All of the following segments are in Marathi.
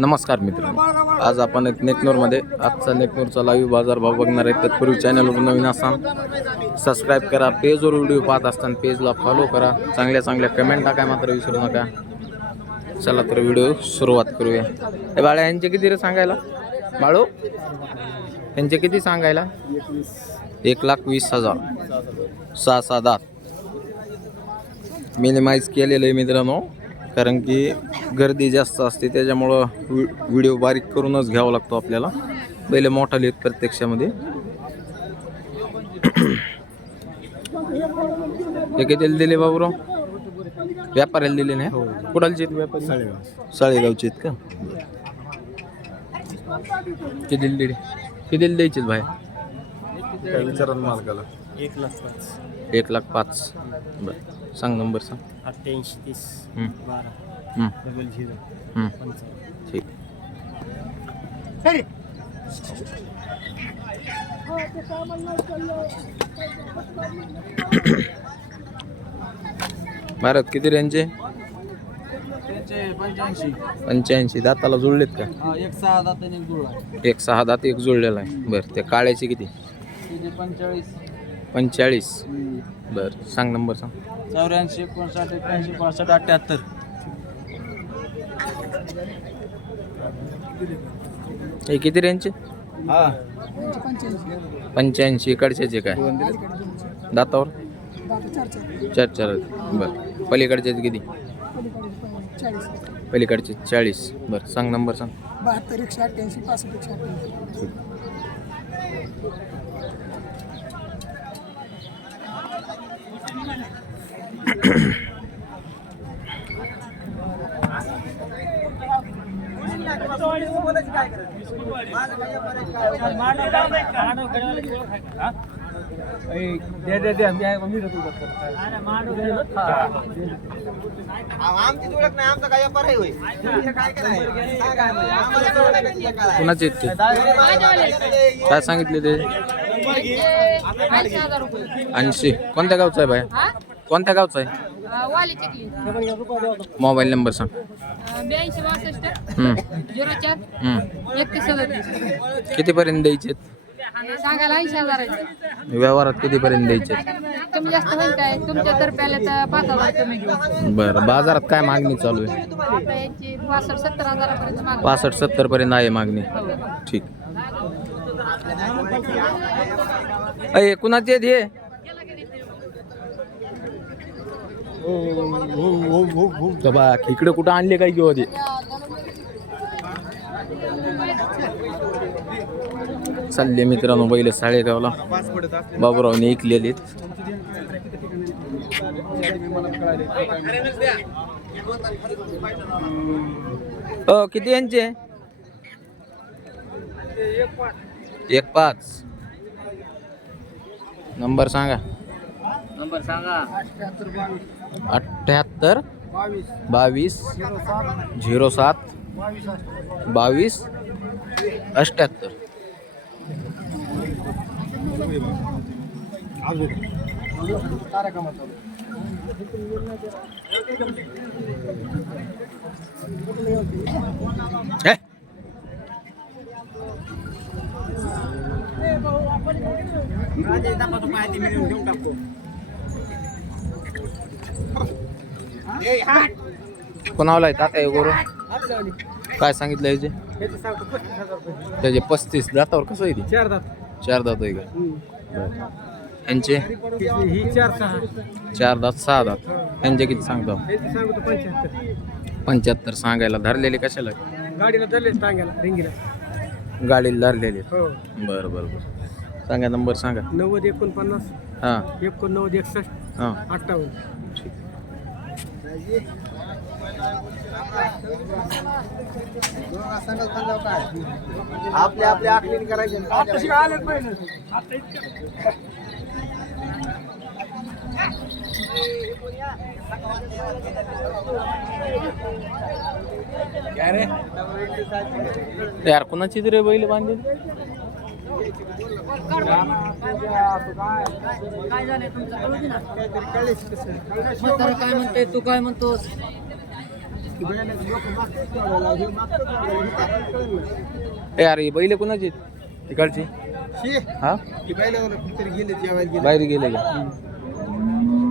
नमस्कार मित्रांनो, आज आपण एक नेकनूरमध्ये आजचा नेकनूरचा लाईव्ह बाजारभाव बघणार आहे. तत्पूर्वी चॅनलवर नवीन असाल सबस्क्राईब करा, पेजवर व्हिडिओ पाहत असताना पेजला फॉलो करा, चांगल्या कमेंट टाका मात्र विसरू नका. चला तर व्हिडिओ सुरुवात करूया. हे बाळा यांचे किती रे सांगायला? बाळू यांचे किती सांगायला? 1,20,000. 6 दात मिनिमाइज केलेलं आहे मित्रांनो, कारण की गर्दी जास्त असते त्याच्यामुळं व्हिडिओ बारीक करूनच घ्यावा लागतो आपल्याला. पहिले मोठा लिहित प्रत्यक्षामध्ये. हे कितीला दिले बाबूराव? व्यापाऱ्याला दिले नाही? कुठालचे व्यापारी? साळेगावचे आहेत का? कितीला दिले? कितीला द्यायचे भाई? विचारा मालकाला. 1,05,000. बरं, सांग नंबर सांग. 88 30 12 00 ठीक. भारत किती रेंजचे? 85. दाताला जुळलेत का? 1 6 दात आणि 1 जुळला. 1 6 दात 1 जुळलेला आहे. बरं, ते काळ्याचे किती? 45. बरं, सांग नंबर सांग. 84 59 81 65 78. हे किती रेंजचे? 85. इकडच्याचे काय दातावर? 4 बरं. पलीकडचे किती? पलीकडचे 40. बरं, सांग नंबर सांग. 72 188 65 188. कुणाचे आहेत ते? काय सांगितले ते? 80. कोणत्या गावचा आहे बाया? कोणत्या गावचा आहे? मोबाईल नंबर सांग. 82 62 04 31 कितीपर्यंत द्यायचे? सांगायला 80,000. व्यवहारात कितीपर्यंत द्यायचे? कमी जास्त होईल काय? तुमच्या तर्फे आले तर 5,000 कमी घेऊ. बरं, बाजारात काय मागणी चालू आहे? आता यांची 65-70 हजारापर्यंत मागणी. 65-70 पर्यंत आहे मागणी. ठीक. अय कुणाचे आहेत हे? बा इकडे कुठं आणले काय किंवा ते? चालले मित्रांनो बैल साळेगावला. बाबूरावने ऐकलेले. किती यांचे? 1,5. नंबर सांगा. नंबर सांगा. 78 22 07 22 78. कोणाला आहे तात्या गोरो? काय सांगितलं याचे? त्याचे 35. दातावर कसं आहे ते? 4 दात. 4 दात आहे का? यांचे ही 4 6. 4 दात 6 दात. यांचे किती सांगतो? याची सांगतो 75. 75 सांगायला. धरलेले कशाला? गाडीला धरले टांग्याला रिंगीला. गाडीला धरलेले. हो. बरं. सांगा नंबर सांगा. 90 49 हां 89 61 हां 58. आपल्या आखणी करायचे. यार कोणाची तरी बैल बांधले? काय झालंय तुमचं? काय म्हणते तू? काय म्हणतोस? ए अरे बैल कोणाची आहेत? तिकडची हा बाहेर गेले का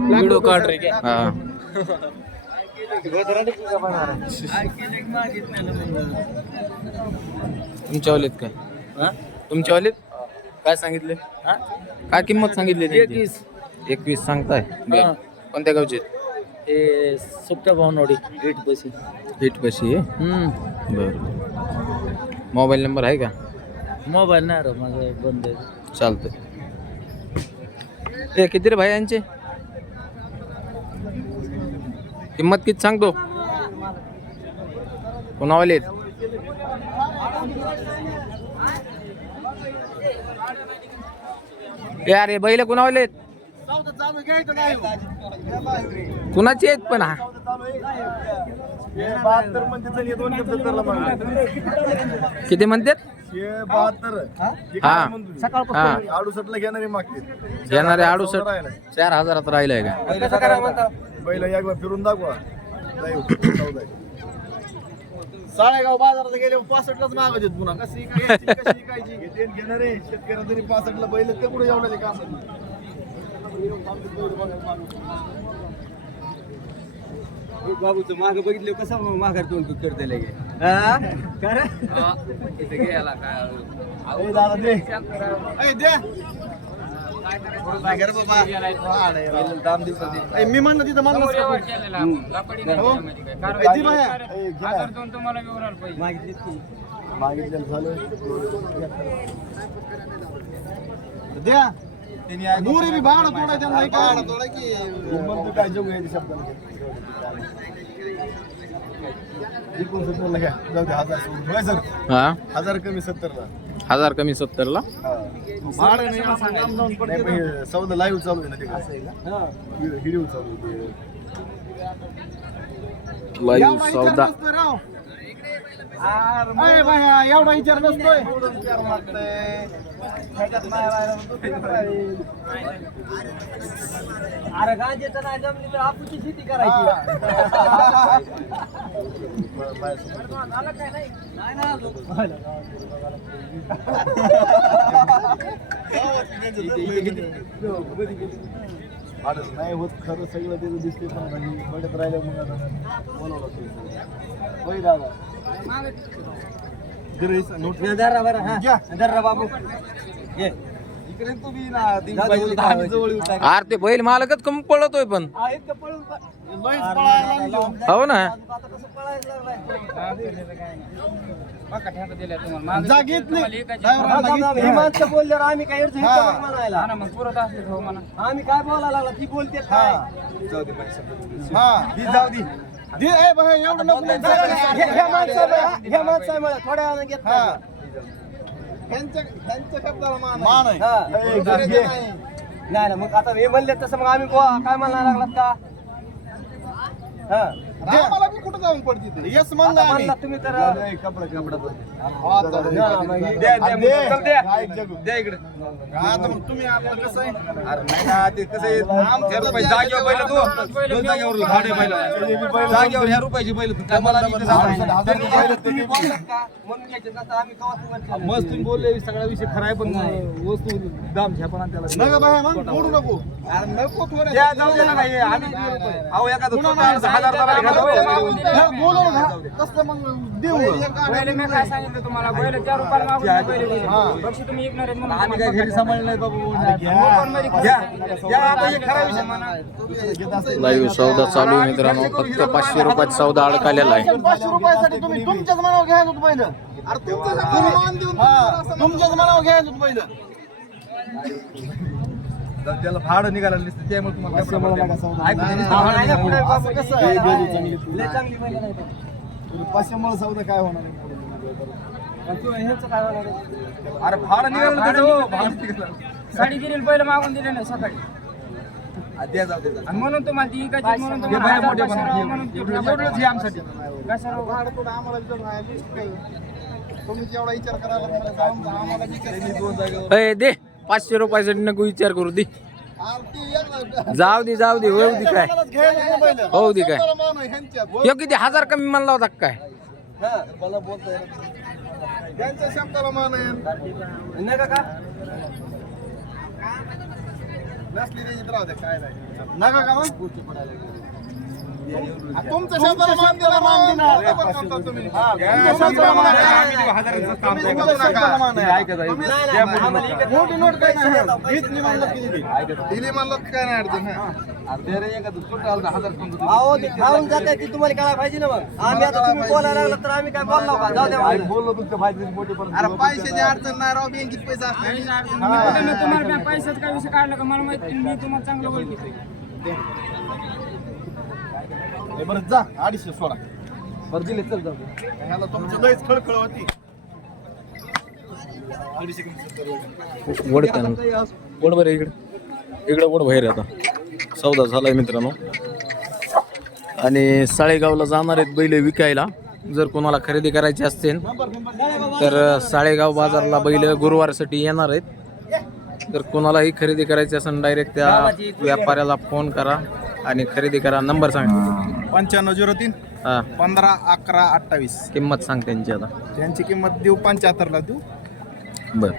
व्हिडिओ काढ रे हा तुमच्या वालेत काय तुमच्या वालेत काय सांगितले काय किंमत सांगितली 21 सांगताय बरं. कोणत्या गावचे हे सुट्ट्या भावनवाडी हिट पशी आहे बरं मोबाईल नंबर आहे का मोबाईल नाही रे माझा बंद आहे चालतंय ए किती रे भाई यांचे किंमत किती सांगतो कोणावाले यार हे बैल कोणावाले कुणाचे आहेत पण हा किती म्हणतात हा हा 68 घेणारे मागते येणारे 68 4,000 राहिलाय का पहिला एकदा फिरून दाखवा साळेगाव बाजारात गेले 65लाच मागायचे पुन्हा कशी कायची घेणारे शेतकऱ्या तरी 65ला बैल ते कुठे जेवणाचे काम बाबूचं माग बघितलं कसं माघार तोंड करते दादा दे मी म्हणलं तिथं मागितलेलं झालं द्या मोरे बी भाडं तोडायचं नाही काय जोग आहे शब्दाला 69 घ्या जाऊ दे 1000 सोडून सर हा 1000 कमी 70ला 1000 कमी 70ला भाडं नाही असं काम जाऊन पडते सौदा लाईव्ह चालू आहे ना ते व्हिडिओ चालू आहे लाईव्ह सौदा एवढा विचार नसतोय अरे गांजेचं नाही जमली तर आपूची शेती करायची नाही होत खरं सगळं त्याचं दिसते पण बघत राहिलं मग आता बोलवलं दादा बाबू इकडे तुम्ही ना अरे ते बैल मालकच कमी पळतोय पण हो ना माणसं बोलल्यावर आम्ही काय म्हणायला आम्ही काय बोलायला लागला ती बोलते काय जाऊ दे एवढं नको ह्या माणसा मला थोड्या वेळानं घेत त्यांच्या शब्दाला मान आहे नाही ना मग आता हे म्हणले तसं मग आम्ही काय म्हणायला लागलात का आम्हाला बी कुठं जाऊन पडते येस म्हणला तुम्ही तर द्या इकडे आता मग तुम्ही आपलं कसं आहे अरे नाही ना ते कसं आहे जागेवर पहिलं तू जागेवर भाडे पहिलं जागेवर ह्या रुपयाची पहिलं मला मस्त तुम्ही बोलले सगळा विषय खरा आहे पण वस्तू दाम घ्या पण त्याला बोलू नको नको जाऊ दे ना काही आम्ही अहो एखादं तसं मग देऊ मी काय सांगितलं तुम्हाला बैल 4 रुपयाला मागून बैल दिले बक्षी तुम्ही इग्नोर आहेत म्हणून आम्ही काय घरी सांभाळलं नाही बाबू लाईव्ह सौदा चालू आहे मित्रांनो फक्त 500 रुपयाचा सौदा अडकलेला आहे 500 रुपयासाठी तुम्ही तुमच्याच मनावर घ्यायचं होतं पहिलं अरे तुमच्याच मनावर घ्यायचं होतं पहिलं त्याला भाडं निघायला दिसतं त्यामुळे तुम्हाला 500 सौदा काय होणार अरे भाडं निघालं साडी दिली बैल मागून दिले नाही सकाळी द्या जाऊ दे आणि म्हणून तुम्हाला ती इकायची म्हणून तुम्हाला आमसाठी तुम्ही जेवढा विचार करायला मला जाऊन आम्हाला दे 500 रुपयासाठी नको विचार करू दे आरती जाऊ दे होऊ दे काय होऊ दे काय ह्यो किती 1000 कमी म्हणला होता का काय हा. त्यांच्या शब्दाला मान आहे नाही का नसली त्याची तर राहू दे, काय नाही नका का मग तुमच्या शब्दाला मान दिला तुम्ही तुमच्या शब्दाला मान आहे. तुम्ही तुमच्या शब्दाला मान आहे. मोठी नोट काय नाही दिली म्हणलं काय नाही अडचण अहो ते खाऊन जाते ती तुम्हाला काय पाहिजे ना मग आम्ही आता तुम्ही बोलायला लागला तर आम्ही काय बोललो का जाऊ द्या बोललो तुमच्या फायद्याची मोठी पण अरे पैशाची अडचण नाही राव बँकेत पैसा तुम्हाला पैशात काय विषय काढला का मला माहिती मी तुम्हाला चांगलं ओळखीतोय बरं जा 250 सोडा बरं दिले चल जाऊ ह्याला तुमची लयच खळखळ होती वड त्यानं वड बरं इकडं वड बाहेर आता सौदा झालाय मित्रांनो आणि साळेगावला जाणार आहेत बैल विकायला जर कोणाला खरेदी करायची असतील तर साळेगाव बाजारला बैल गुरुवारसाठी येणार आहेत जर कोणालाही खरेदी करायची असेल डायरेक्ट त्या व्यापाऱ्याला फोन करा आणि खरेदी करा नंबर सांगा 9503 हां 15 11 28 किंमत सांग त्यांची आता त्यांची किंमत देऊ 75 ला देऊ बरं